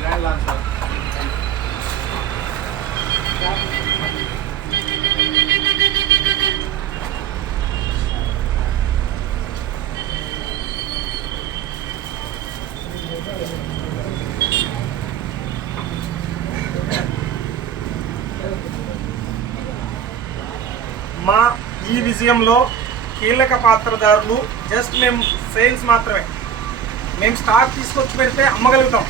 Grand launch మా ఈ విజయంలో కీలక పాత్రదారులు జస్ట్ మేము సేల్స్ మాత్రమే. మేము స్టాక్ తీసుకొచ్చి పెడితే అమ్మగలుగుతాం,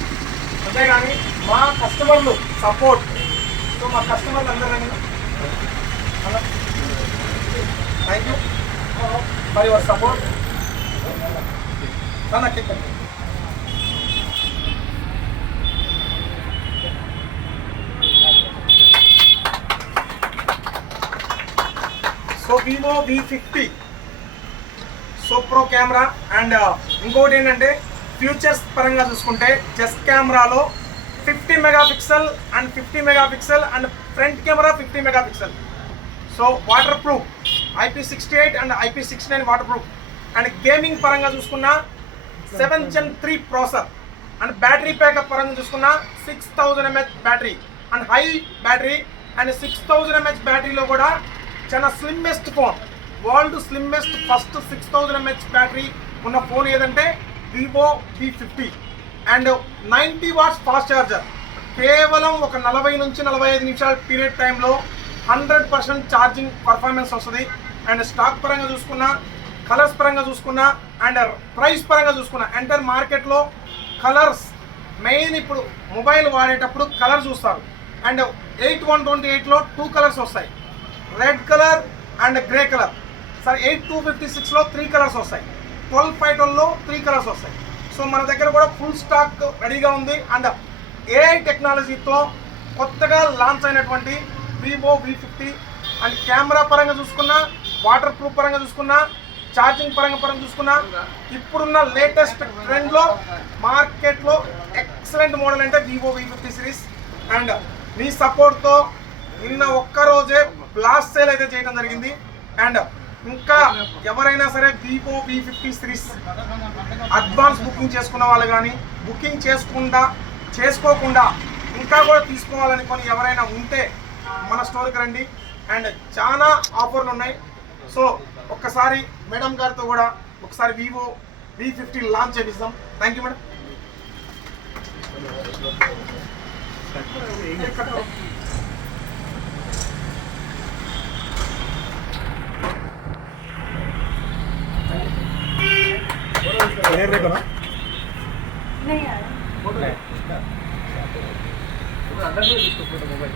అంతేగాని మా కస్టమర్లు సపోర్ట్. సో మా కస్టమర్లు అందరూ thank you for your support. So Vivo V50 so pro camera. And ఇంకోటి ఏంటంటే ఫ్యూచర్స్ పరంగా చూసుకుంటే జస్ట్ కెమెరాలో 50 megapixel and 50 megapixel and front camera 50 megapixel. So water proof IP68 and IP69 water proof. And gaming పరంగా చూసుకున్న 7th Gen 3 processor. And battery backup పరంగా చూసుకున్న 6000 mAh battery and high battery. And 6000 mAh బ్యాటరీలో కూడా చాలా slimmest phone, world slimmest first 6000 mAh battery ఉన్న phone ఏదంటే Vivo V50. And 90 watts fast charger. కేవలం ఒక 40 నుంచి 45 నిమిషాల పీరియడ్ టైంలో 100% ఛార్జింగ్ పర్ఫార్మెన్స్ వస్తుంది. అండ్ స్టాక్ పరంగా చూసుకున్నా, కలర్స్ పరంగా చూసుకున్నా, అండ్ ప్రైస్ పరంగా చూసుకున్నా, ఎంటర్ మార్కెట్లో కలర్స్ మెయిన్ ఇప్పుడు మొబైల్ వాడేటప్పుడు కలర్ చూస్తారు. అండ్ 8128లో 2 కలర్స్ వస్తాయి, red colour and grey colour. Sir 8256లో 3 కలర్స్ వస్తాయి, 1252లో 3 కలర్స్ వస్తాయి. సో మన దగ్గర కూడా ఫుల్ స్టాక్ రెడీగా ఉంది. అండ్ AI టెక్నాలజీతో కొత్తగా లాంచ్ అయినటువంటి వివో V50. అండ్ కెమెరా పరంగా చూసుకున్నా, వాటర్ ప్రూఫ్ పరంగా చూసుకున్నా, ఛార్జింగ్ పరంగా చూసుకున్నా, ఇప్పుడున్న లేటెస్ట్ ట్రెండ్లో మార్కెట్లో ఎక్సలెంట్ మోడల్ అంటే వివో V50 సిరీస్. అండ్ మీ సపోర్ట్తో నిన్న ఒక్కరోజే బ్లాస్ట్ సేల్ అయితే చేయడం జరిగింది. అండ్ ఇంకా ఎవరైనా సరే Vivo V50 series advance booking చేసుకున్న వాళ్ళు కానీ, బుకింగ్ చేసుకోకుండా ఇంకా కూడా తీసుకోవాలని కొన్ని ఎవరైనా ఉంటే మన స్టోర్కి రండి. అండ్ చాలా ఆఫర్లు ఉన్నాయి. సో ఒక్కసారి మేడం గారితో కూడా ఒకసారి వివో V50 లాంచ్ చేపిస్తాం. Thank you madam. देखो ना नहीं यार फोटो है अंदर भी इसको फोटो मोबाइल